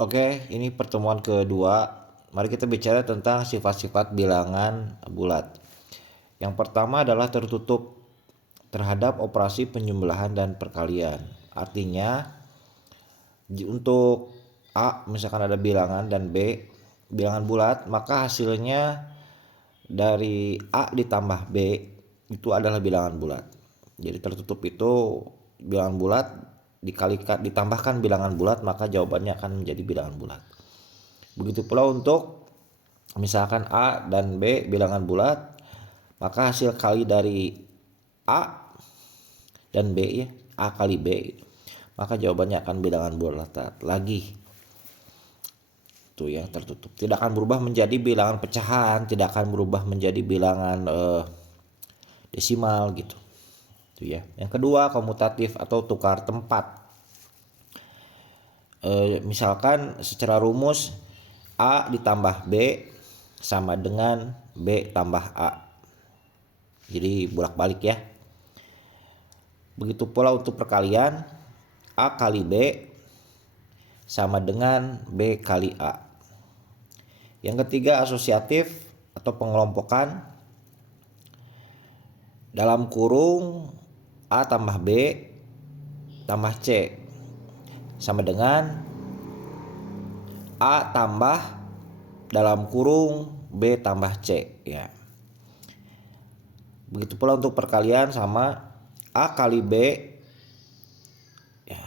Oke, ini pertemuan kedua. Mari kita bicara tentang sifat-sifat bilangan bulat. Yang pertama adalah tertutup terhadap operasi penjumlahan dan perkalian. Artinya, untuk A misalkan ada bilangan dan B bilangan bulat, maka hasilnya dari A ditambah B itu adalah bilangan bulat. Jadi tertutup itu bilangan bulat dikalikan ditambahkan bilangan bulat, maka jawabannya akan menjadi bilangan bulat. Begitu pula untuk misalkan A dan B bilangan bulat, maka hasil kali dari A dan B ya, A kali B, maka jawabannya akan bilangan bulat lagi. Itu yang tertutup. Tidak akan berubah menjadi bilangan pecahan, tidak akan berubah menjadi bilangan desimal gitu. Itu ya. Yang kedua, komutatif atau tukar tempat. Misalkan secara rumus A ditambah B sama dengan B tambah A. Jadi bolak-balik ya. Begitu pula untuk perkalian, A kali B sama dengan B kali A. Yang ketiga, asosiatif atau pengelompokan. Dalam kurung A tambah B tambah C sama dengan A tambah dalam kurung B tambah C ya. Begitu pula untuk perkalian sama A kali B ya,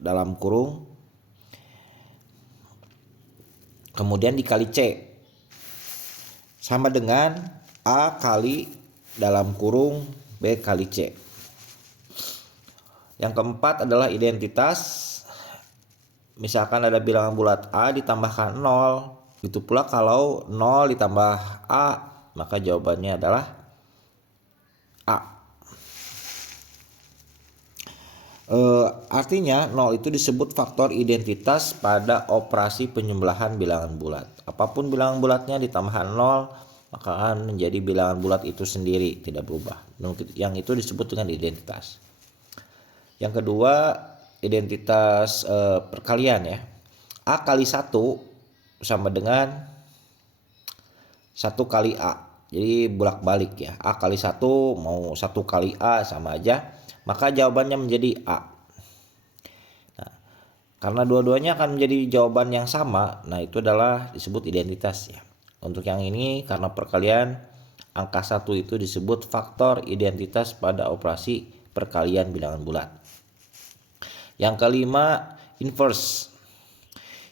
dalam kurung kemudian dikali C sama dengan A kali dalam kurung B kali C. Yang keempat adalah identitas. Misalkan ada bilangan bulat A ditambahkan 0, itu pula kalau 0 ditambah A, maka jawabannya adalah A. Artinya 0 itu disebut faktor identitas pada operasi penjumlahan bilangan bulat. Apapun bilangan bulatnya ditambahkan 0, maka akan menjadi bilangan bulat itu sendiri, tidak berubah. Yang itu disebut dengan identitas. Yang kedua, identitas perkalian ya. A kali 1 sama dengan 1 kali A. Jadi bolak-balik ya. A kali 1 mau 1 kali A sama aja, maka jawabannya menjadi A. Nah, karena dua-duanya akan menjadi jawaban yang sama, nah itu adalah disebut identitas ya. Untuk yang ini karena perkalian angka 1 itu disebut faktor identitas pada operasi perkalian bilangan bulat. Yang kelima, inverse.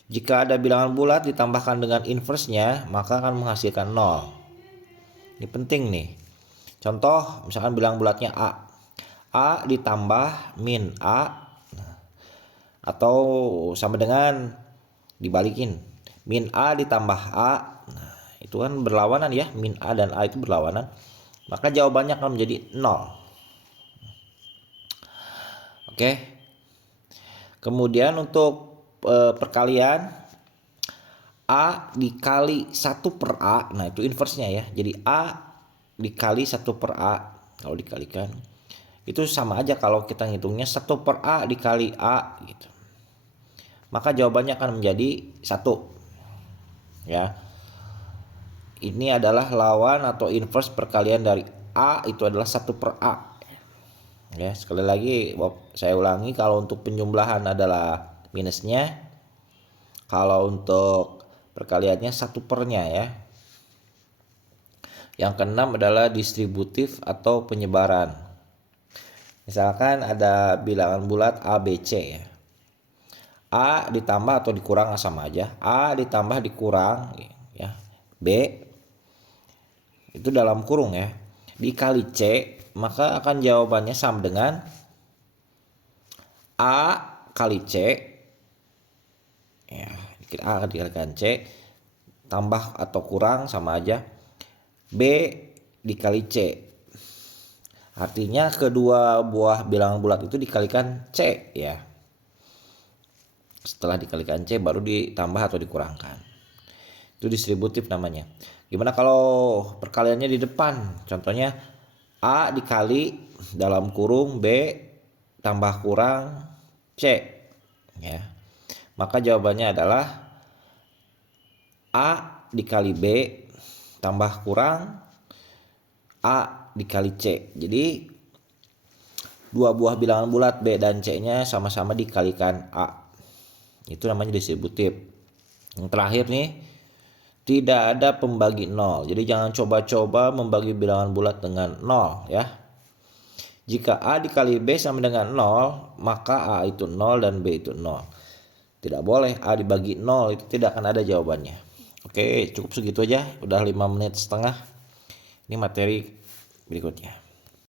Jika ada bilangan bulat ditambahkan dengan inverse-nya, maka akan menghasilkan 0. Ini penting nih. Contoh, misalkan bilangan bulatnya A. A ditambah min A, atau sama dengan dibalikin. Min A ditambah A. Nah, itu kan berlawanan ya. Min A dan A itu berlawanan. Maka jawabannya akan menjadi 0. Oke. Kemudian untuk perkalian A dikali 1 per A, nah itu inversenya ya. Jadi A dikali 1 per A, kalau dikalikan itu sama aja kalau kita ngitungnya 1 per A dikali A gitu. Maka jawabannya akan menjadi 1 ya. Ini adalah lawan atau inverse perkalian dari A itu adalah 1 per A. Ya, sekali lagi saya ulangi, kalau untuk penjumlahan adalah minusnya, kalau untuk perkaliannya 1 pernya ya. Yang keenam adalah distributif atau penyebaran. Misalkan ada bilangan bulat A, B, C ya. A ditambah atau dikurang sama aja. A ditambah dikurang ya. B itu dalam kurung ya. Dikali C, maka akan jawabannya sama dengan A kali C ya, A dikalikan C tambah atau kurang sama aja B dikali C. Artinya kedua buah bilangan bulat itu dikalikan C ya. Setelah dikalikan C baru ditambah atau dikurangkan. Itu distributif namanya. Gimana kalau perkaliannya di depan? Contohnya A dikali dalam kurung B tambah kurang C ya. Maka jawabannya adalah A dikali B tambah kurang A dikali C. Jadi dua buah bilangan bulat B dan C-nya sama-sama dikalikan A. Itu namanya distributif. Yang terakhir nih, tidak ada pembagi 0. Jadi jangan coba-coba membagi bilangan bulat dengan 0 ya. Jika A dikali B sama dengan 0, maka A itu 0 dan B itu 0. Tidak boleh A dibagi 0, itu tidak akan ada jawabannya. Oke, cukup segitu aja. Udah 5 menit setengah. Ini materi berikutnya.